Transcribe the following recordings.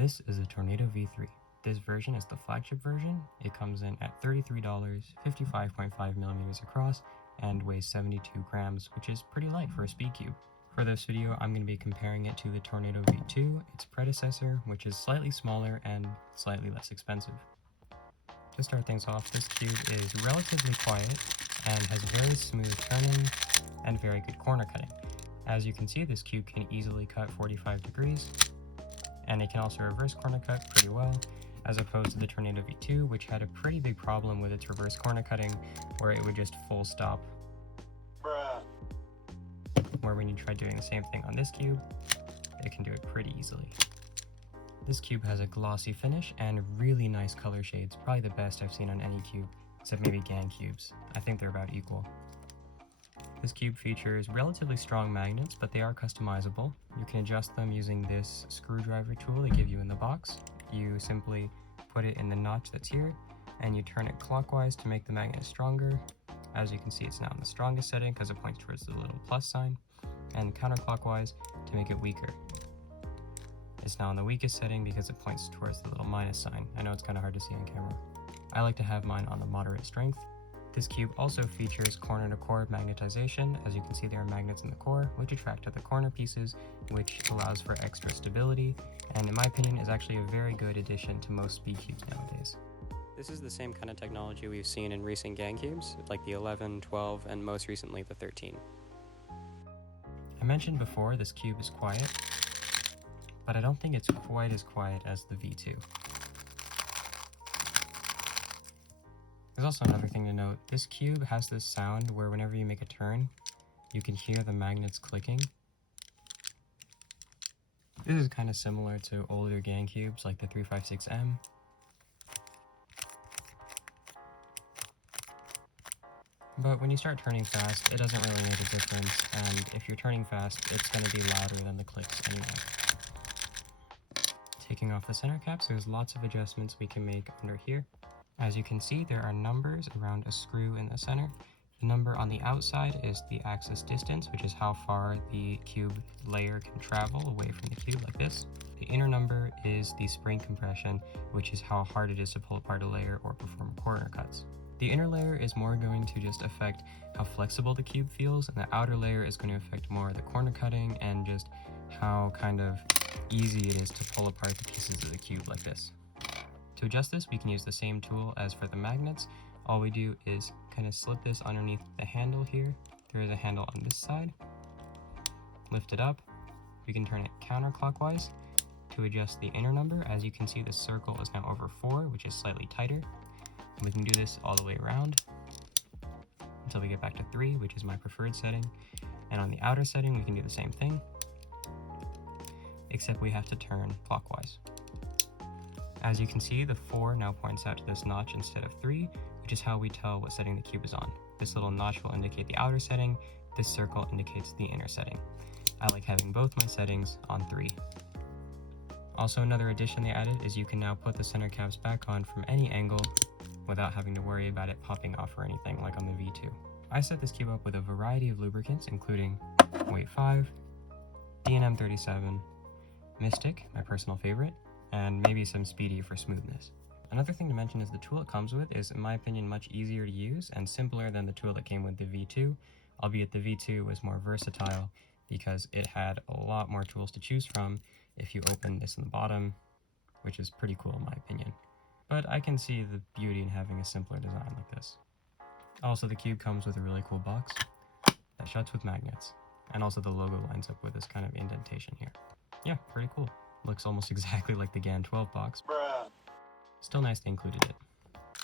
This is a Tornado V3. This version is the flagship version. It comes in at $33, 55.5 millimeters across, and weighs 72 grams, which is pretty light for a speed cube. For this video, I'm going to be comparing it to the Tornado V2, its predecessor, which is slightly smaller and slightly less expensive. To start things off, this cube is relatively quiet and has very smooth turning and very good corner cutting. As you can see, this cube can easily cut 45 degrees, and it can also reverse corner cut pretty well, as opposed to the Tornado V2, which had a pretty big problem with its reverse corner cutting, where it would just full stop. Where when you try doing the same thing on this cube, it can do it pretty easily. This cube has a glossy finish and really nice color shades, probably the best I've seen on any cube, except maybe GAN cubes. I think they're about equal. This cube features relatively strong magnets, but they are customizable. You can adjust them using this screwdriver tool they give you in the box. You simply put it in the notch that's here, and you turn it clockwise to make the magnet stronger. As you can see, it's now in the strongest setting because it points towards the little plus sign, and counterclockwise to make it weaker. It's now in the weakest setting because it points towards the little minus sign. I know it's kind of hard to see on camera. I like to have mine on the moderate strength. This cube also features corner-to-core magnetization. As you can see, there are magnets in the core, which attract to the corner pieces, which allows for extra stability, and in my opinion is actually a very good addition to most speed cubes nowadays. This is the same kind of technology we've seen in recent GAN cubes, like the 11, 12, and most recently the 13. I mentioned before this cube is quiet, but I don't think it's quite as quiet as the V2. There's also another thing to note. This cube has this sound where whenever you make a turn, you can hear the magnets clicking. This is kind of similar to older GAN cubes like the 356M. But when you start turning fast, it doesn't really make a difference, and if you're turning fast, it's going to be louder than the clicks anyway. Taking off the center caps, there's lots of adjustments we can make under here. As you can see, there are numbers around a screw in the center. The number on the outside is the axis distance, which is how far the cube layer can travel away from the cube, like this. The inner number is the spring compression, which is how hard it is to pull apart a layer or perform corner cuts. The inner layer is more going to just affect how flexible the cube feels, and the outer layer is going to affect more the corner cutting and just how kind of easy it is to pull apart the pieces of the cube like this. To adjust this, we can use the same tool as for the magnets. All we do is kind of slip this underneath the handle here. There is a handle on this side. Lift it up. We can turn it counterclockwise to adjust the inner number. As you can see, the circle is now over 4, which is slightly tighter. And we can do this all the way around until we get back to 3, which is my preferred setting. And on the outer setting, we can do the same thing, except we have to turn clockwise. As you can see, the 4 now points out to this notch instead of 3, which is how we tell what setting the cube is on. This little notch will indicate the outer setting, this circle indicates the inner setting. I like having both my settings on 3. Also, another addition they added is you can now put the center caps back on from any angle without having to worry about it popping off or anything like on the V2. I set this cube up with a variety of lubricants, including Weight 5, D&M 37, Mystic, my personal favorite, and maybe some Speedy for smoothness. Another thing to mention is the tool it comes with is, in my opinion, much easier to use and simpler than the tool that came with the V2, albeit the V2 was more versatile because it had a lot more tools to choose from if you open this in the bottom, which is pretty cool in my opinion. But I can see the beauty in having a simpler design like this. Also, the cube comes with a really cool box that shuts with magnets, and also the logo lines up with this kind of indentation here. Yeah, pretty cool. Looks almost exactly like the GAN 12 box. Still nice they included it.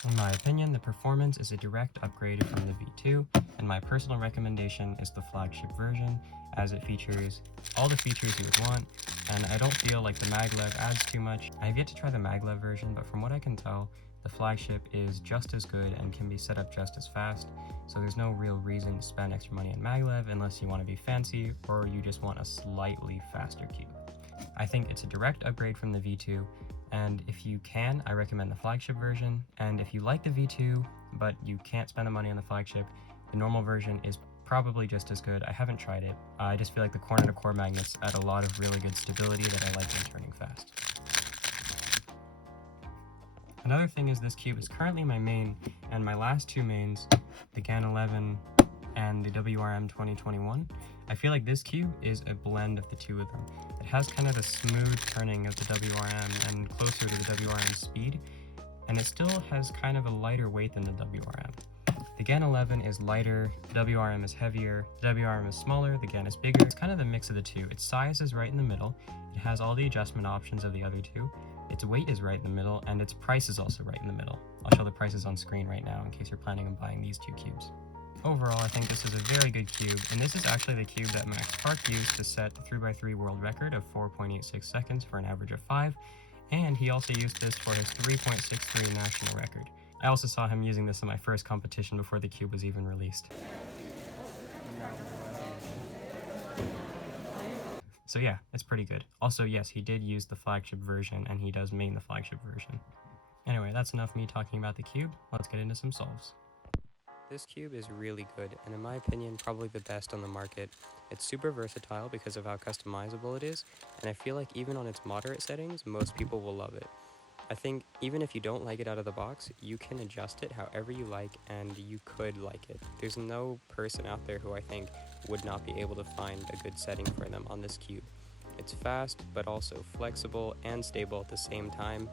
In my opinion, the performance is a direct upgrade from the V2, and my personal recommendation is the flagship version, as it features all the features you would want, and I don't feel like the maglev adds too much. I have yet to try the maglev version, but from what I can tell, the flagship is just as good and can be set up just as fast, so there's no real reason to spend extra money on maglev unless you want to be fancy or you just want a slightly faster cube. I think it's a direct upgrade from the V2, and if you can, I recommend the flagship version. And if you like the V2, but you can't spend the money on the flagship, the normal version is probably just as good. I haven't tried it. I just feel like the corner-to-core magnets add a lot of really good stability that I like when turning fast. Another thing is this cube is currently my main, and my last two mains, the GAN 11 and the WRM 2021, I feel like this cube is a blend of the two of them. It has kind of a smooth turning of the WRM and closer to the WRM speed, and it still has kind of a lighter weight than the WRM. The GAN 11 is lighter, the WRM is heavier, the WRM is smaller, the GAN is bigger. It's kind of the mix of the two. Its size is right in the middle, it has all the adjustment options of the other two, its weight is right in the middle, and its price is also right in the middle. I'll show the prices on screen right now in case you're planning on buying these two cubes. Overall, I think this is a very good cube, and this is actually the cube that Max Park used to set the 3x3 world record of 4.86 seconds for an average of 5, and he also used this for his 3.63 national record. I also saw him using this in my first competition before the cube was even released. So yeah, it's pretty good. Also, yes, he did use the flagship version, and he does main the flagship version. Anyway, that's enough me talking about the cube. Let's get into some solves. This cube is really good, and in my opinion, probably the best on the market. It's super versatile because of how customizable it is, and I feel like even on its moderate settings, most people will love it. I think even if you don't like it out of the box, you can adjust it however you like, and you could like it. There's no person out there who I think would not be able to find a good setting for them on this cube. It's fast, but also flexible and stable at the same time,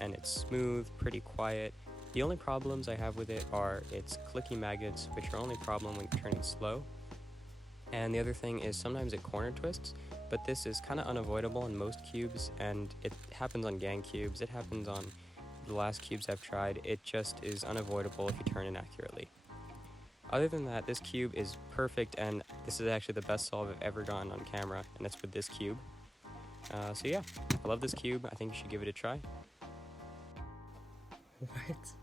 and it's smooth, pretty quiet. The only problems I have with it are its clicky magnets, which are only a problem when you're turning slow. And the other thing is sometimes it corner twists, but this is kind of unavoidable in most cubes, and it happens on GAN cubes, it happens on the last cubes I've tried. It just is unavoidable if you turn inaccurately. Other than that, this cube is perfect, and this is actually the best solve I've ever gotten on camera, and that's with this cube. So yeah, I love this cube. I think you should give it a try. What?